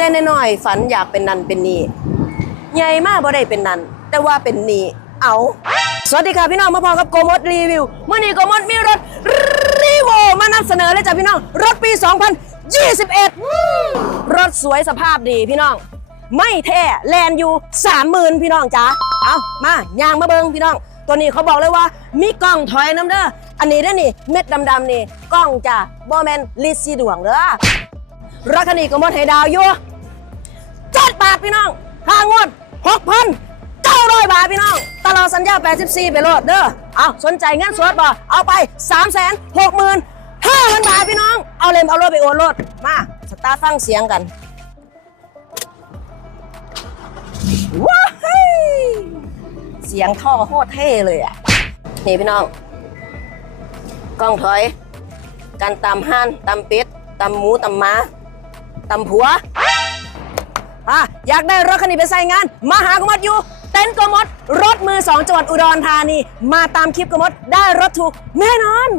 แต่น้อยๆฝันอยากเป็นนันเป็นนี่ใหญ่มากบ่ได้เป็นนันแต่ว่าเป็นนี่เอา สวัสดีค่ะพี่น้องมาพอกับโกมดรีวิวเมื่อนี้โกมดมีรถรีโวมานำเสนอเลยจ้ะพี่น้อง รถปี 2021 รถสวยสภาพดีพี่น้อง ไม่แท้แลนอยู่30,000 พี่น้องจ้าเอามาย่างมาเบิงพี่น้อง ตัวนี้เขาบอกเลยว่า มีกล้องถอยน้ำเด้ออันนี้เด้อนี่เม็ดดำๆนี่กล้องจ้ะบอแมนลิซซี่ดวงเด้อรถคันนี้ก็หมดให้ดาวอยู่จัดบาทพี่น้องค่างวด6,000 900บาทพี่น้อง ตลอดสัญญา 84 ไปโลดเด้อเอาสนใจเงินสดบ่เอาไป 3 6 5 0 0 0 บาทพี่น้อง เอาเลมเอารถไปโอนรถมาสตาร์ฟังเสียงกันว้าวเฮ้ยเสียงท่อโคตรเท่เลยอะ นี่พี่น้อง กล้องถอย การตำห่านตำเป็ดตำหมูตำหมาตำผัว อะอยากได้รถคันนี้ไปใส่งาน มาหากมดอยู่ เต็นท์กมด รถมือสองจังหวัดอุดรธานี มาตามคลิปกมดได้รถถูกแน่นอน